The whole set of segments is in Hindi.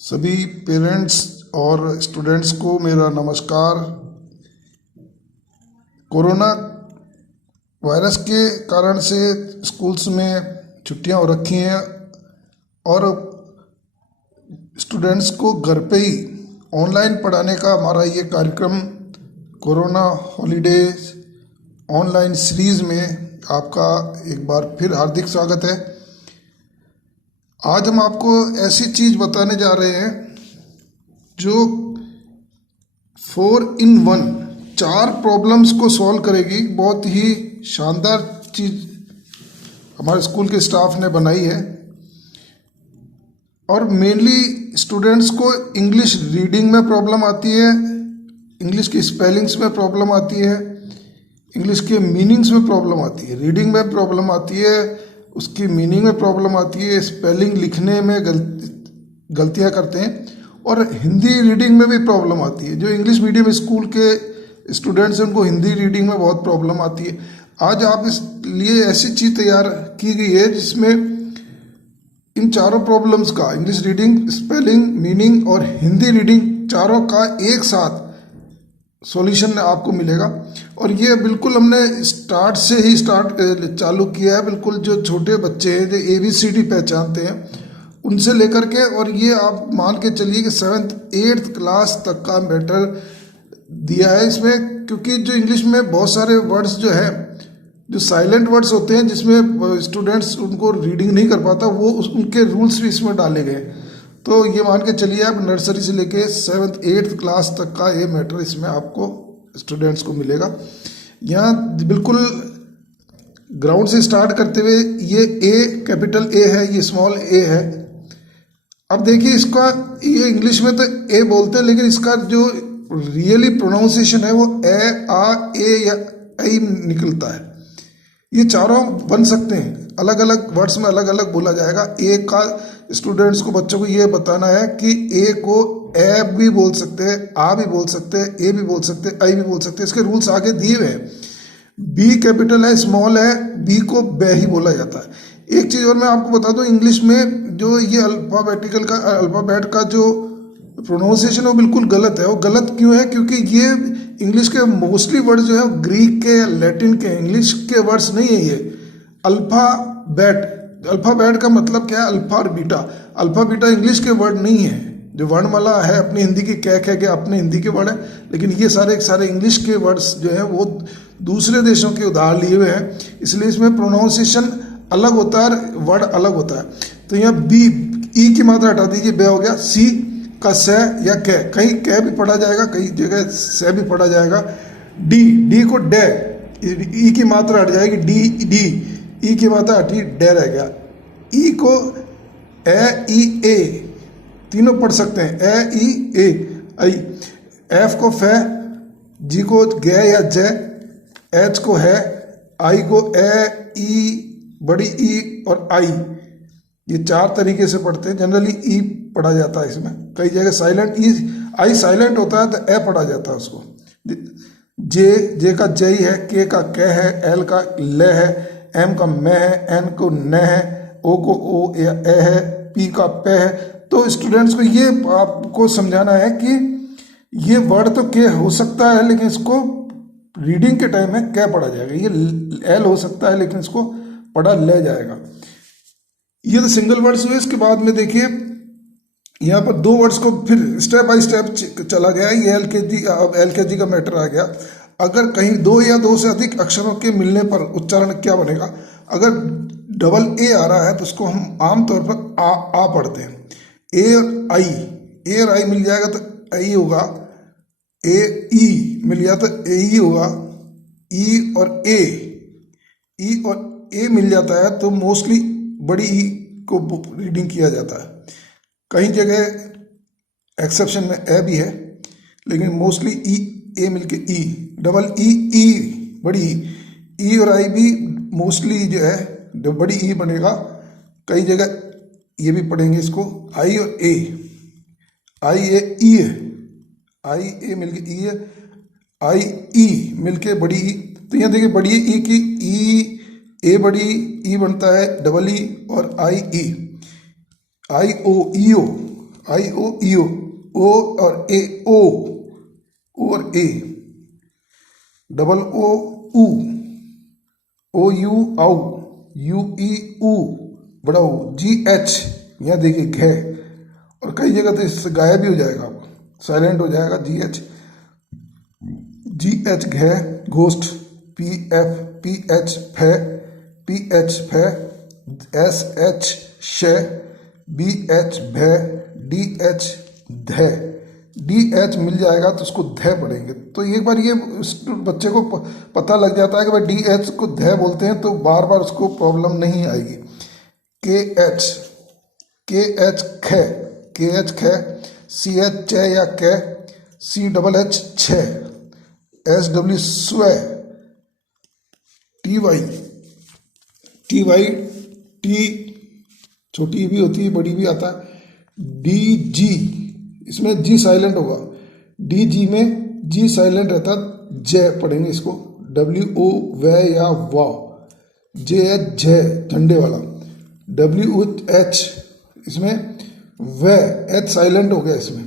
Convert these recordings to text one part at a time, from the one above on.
सभी पेरेंट्स और स्टूडेंट्स को मेरा नमस्कार। कोरोना वायरस के कारण से स्कूल्स में छुट्टियां हो रखी हैं और स्टूडेंट्स को घर पे ही ऑनलाइन पढ़ाने का हमारा ये कार्यक्रम कोरोना हॉलीडेज ऑनलाइन सीरीज़ में आपका एक बार फिर हार्दिक स्वागत है। आज हम आपको ऐसी चीज़ बताने जा रहे हैं जो 4 in 1 4 प्रॉब्लम्स को सॉल्व करेगी। बहुत ही शानदार चीज़ हमारे स्कूल के स्टाफ ने बनाई है और मेनली स्टूडेंट्स को इंग्लिश रीडिंग में प्रॉब्लम आती है, इंग्लिश की स्पेलिंग्स में प्रॉब्लम आती है, इंग्लिश के मीनिंग्स में प्रॉब्लम आती है, रीडिंग में प्रॉब्लम आती है, उसकी मीनिंग में प्रॉब्लम आती है, स्पेलिंग लिखने में गलतियाँ करते हैं और हिंदी रीडिंग में भी प्रॉब्लम आती है। जो इंग्लिश मीडियम स्कूल के स्टूडेंट्स हैं उनको हिंदी रीडिंग में बहुत प्रॉब्लम आती है। आज आप इस लिए ऐसी चीज़ तैयार की गई है जिसमें इन चारों प्रॉब्लम्स का, इंग्लिश रीडिंग, स्पेलिंग, मीनिंग और हिंदी रीडिंग, चारों का एक साथ सॉल्यूशन आपको मिलेगा। और ये बिल्कुल हमने स्टार्ट से ही चालू किया है। बिल्कुल जो छोटे बच्चे हैं जो ABCD पहचानते हैं उनसे लेकर के, और ये आप मान के चलिए कि 7th 8th क्लास तक का मैटर दिया है इसमें। क्योंकि जो इंग्लिश में बहुत सारे वर्ड्स जो है, जो साइलेंट वर्ड्स होते हैं जिसमें स्टूडेंट्स उनको रीडिंग नहीं कर पाता, वो उनके रूल्स भी इसमें डाले गए। तो ये मान के चलिए आप नर्सरी से लेके 7th 8th क्लास तक का ये मैटर इसमें आपको स्टूडेंट्स को मिलेगा। यहाँ बिल्कुल ग्राउंड से स्टार्ट करते हुए ये कैपिटल A है, ये स्मॉल a है। अब देखिए इसका, ये इंग्लिश में तो A बोलते हैं लेकिन इसका जो रियली प्रोनाउंसिएशन है वो ए या आई निकलता है। ये चारों बन सकते हैं, अलग अलग वर्ड्स में अलग अलग बोला जाएगा। ए का स्टूडेंट्स को, बच्चों को ये बताना है कि ए को ए भी बोल सकते हैं, आ भी बोल सकते हैं, ए भी बोल सकते हैं, आई भी बोल सकते हैं। इसके रूल्स आगे दिए हुए हैं। बी कैपिटल है, स्मॉल है, बी को बे ही बोला जाता है। एक चीज़ और मैं आपको बता दूं, इंग्लिश में जो ये अल्फ़ाबेट का जो प्रोनाउंसिएशन है वो बिल्कुल गलत है। वो गलत क्यों है? क्योंकि ये इंग्लिश के मोस्टली वर्ड जो है ग्रीक के, लैटिन के, इंग्लिश के वर्ड्स नहीं है। ये अल्फ़ाबेट का मतलब क्या है? अल्फा और बीटा। अल्फा बीटा इंग्लिश के वर्ड नहीं है। जो वर्णमाला है अपनी हिंदी की कह के अपने हिंदी के वर्ड है, लेकिन ये सारे इंग्लिश के वर्ड्स जो है वो दूसरे देशों के उधार लिए हुए हैं, इसलिए इसमें प्रोनाउंसिएशन अलग होता है, वर्ड अलग होता है। तो यहाँ बी, ई की मात्रा हटा दीजिए, बे हो गया। सी का से या कै, कहीं कै भी पढ़ा जाएगा, कई जगह से भी पढ़ा जाएगा। डी को डे, ई की मात्रा हट जाएगी, डी, ई की मात्रा हटी, डे रह गया। ई को ए तीनों पढ़ सकते हैं, ए आई। एफ को फे, जी को गे या जे, एच को है, आई को ई, बड़ी ई और आई। ये 4 तरीके से पढ़ते हैं। जनरली ई पढ़ा जाता है इसमें, कई जगह साइलेंट ई, आई साइलेंट होता है तो ए पढ़ा जाता है उसको। जे का जय है, के का कै है, एल का ले है, एम का मैं है, एन को न है, ओ को ओ या ए है, पी का पे है। तो स्टूडेंट्स को ये आपको समझाना है कि ये वर्ड तो के हो सकता है लेकिन इसको रीडिंग के टाइम में क्या पढ़ा जाएगा। ये एल हो सकता है लेकिन इसको पढ़ा ले जाएगा। ये तो सिंगल वर्ड्स हुए। इसके बाद में देखिए यहाँ पर 2 वर्ड्स को फिर स्टेप बाय स्टेप चला गया। ये LKG का मैटर आ गया। अगर कहीं 2 या 2 से अधिक अक्षरों के मिलने पर उच्चारण क्या बनेगा? अगर डबल ए आ रहा है तो उसको हम आमतौर पर आ पढ़ते हैं। ए और आई मिल जाएगा तो आई होगा, ई मिल गया तो ए होगा, ई और ए मिल जाता है तो मोस्टली बड़ी ई को रीडिंग किया जाता है। कई जगह एक्सेप्शन में ए भी है लेकिन मोस्टली ए मिलके ई, डबल ई बड़ी ई और आई भी मोस्टली जो है बड़ी ई बनेगा। कई जगह ये भी पढ़ेंगे इसको, आई और ए, आई ए मिलके ई है, आई ई मिलके बड़ी ई। तो यहाँ देखिए बड़ी ई की ए बड़ी ई बनता है डबल ई और आई ई, आई ओ, आई ओ ई ओ और ए ओ और ए, डबल ओ ऊ, ओ यू आउ, यू ई ऊ, बड़ा ओ, जी एच, यहाँ देखिए घे, और कई जगह तो इससे गायब भी हो जाएगा, आपका साइलेंट हो जाएगा, जी एच घे, घोस्ट, पी एच फे, एस एच शे, बी एच भे, डी एच धे, डी एच मिल जाएगा तो उसको धे पढ़ेंगे। तो एक बार ये बच्चे को पता लग जाता है कि भाई डी एच को धे बोलते हैं, तो बार बार उसको प्रॉब्लम नहीं आएगी। के एच खे, सी एच चे या के, सी डबल एच छे, एस डब्ल्यू स्वे, टी वाई टी, छोटी भी होती है बड़ी भी आता है, डी जी, इसमें जी साइलेंट होगा, डी जी में जी साइलेंट रहता, जय पढ़ेंगे इसको, डब्ल्यू ओ वे या वा, जे एच जय, झंडे वाला, डब्ल्यू एच, इसमें वे, एच साइलेंट हो गया इसमें,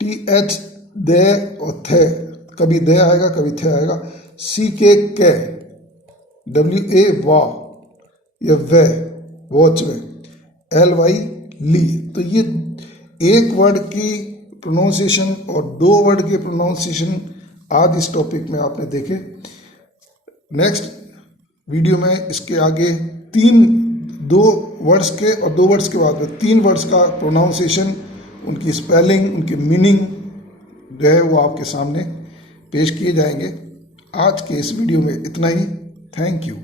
टी एच दे और थे, कभी दे आएगा कभी थे आएगा, सी के, डब्ल्यू ए वा या वे, वॉच में, एल वाई ली। तो ये एक वर्ड की प्रोनाउंसिएशन और दो वर्ड के प्रोनाउंसिएशन आज इस टॉपिक में आपने देखे। नेक्स्ट वीडियो में इसके आगे दो वर्ड्स के और दो वर्ड्स के बाद में 3 वर्ड्स का प्रोनाउंसिएशन, उनकी स्पेलिंग, उनकी मीनिंग जो है वो आपके सामने पेश किए जाएंगे। आज के इस वीडियो में इतना ही। Thank you.